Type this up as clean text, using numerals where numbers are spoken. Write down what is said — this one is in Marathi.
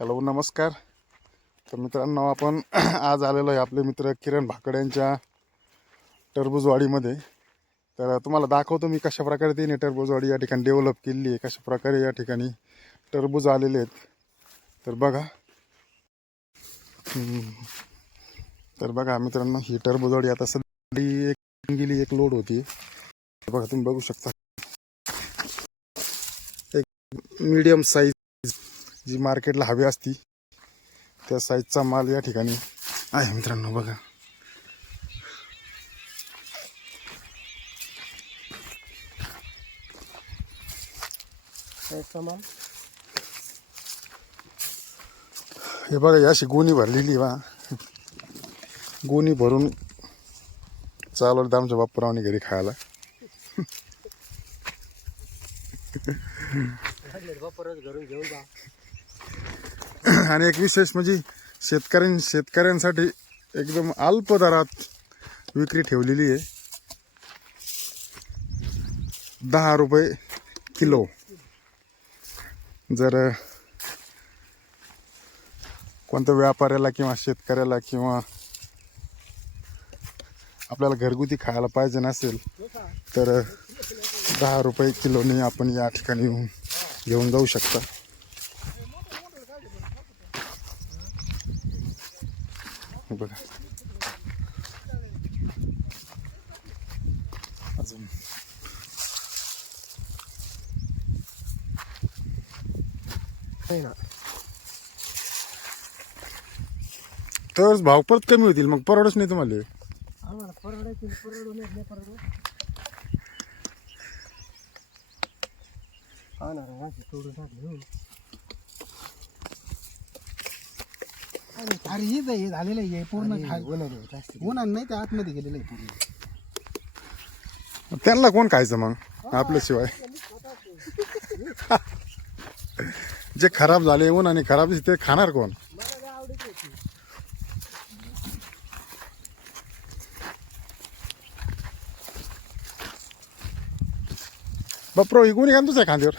हॅलो नमस्कार. तर मित्रांनो आपण आज आलेलो आहे आपले मित्र किरण भाकड यांच्या टरबूजवाडीमध्ये. तर तुम्हाला दाखवतो मी कशा प्रकारे त्यांनी टरबूजवाडी या ठिकाणी डेव्हलप केली आहे, कशा प्रकारे या ठिकाणी टरबूज आलेले आहेत. तर बघा मित्रांनो, ही टरबूजवाडी आता सध्या एक लोड होती. बघा तुम्ही बघू शकता, एक मीडियम साईज जी मार्केटला हवी असती त्या साईजचा माल या ठिकाणी आहे मित्रांनो. बघा हे बघा, याशी गोणी भरलेली वा गोणी भरून चालवलं आमच्या बाप्पारावनी घरी खायला. आणि एक विशेष म्हणजे शेतकऱ्यांसाठी एकदम अल्प दरात विक्री ठेवलेली आहे. 10 रुपये किलो. जर कोणत्या व्यापाऱ्याला किंवा शेतकऱ्याला किंवा आपल्याला घरगुती खायला पाहिजे नसेल तर 10 रुपये किलोने आपण या ठिकाणी घेऊन जाऊ शकता. बघा अजून तर भाव परत कमी होतील, मग परवडच नाही तुम्हाला. अरे हे झालेलं आहे पूर्ण उन्हा नाही ते आतमध्ये गेलेलं आहे पूर्ण. त्यांना कोण खायचं मग आपल्याशिवाय? जे खराब झाले उन्हाने खराब ते खाणार कोण? बाप्रो ही कोणी तुझ्या खांद्यावर?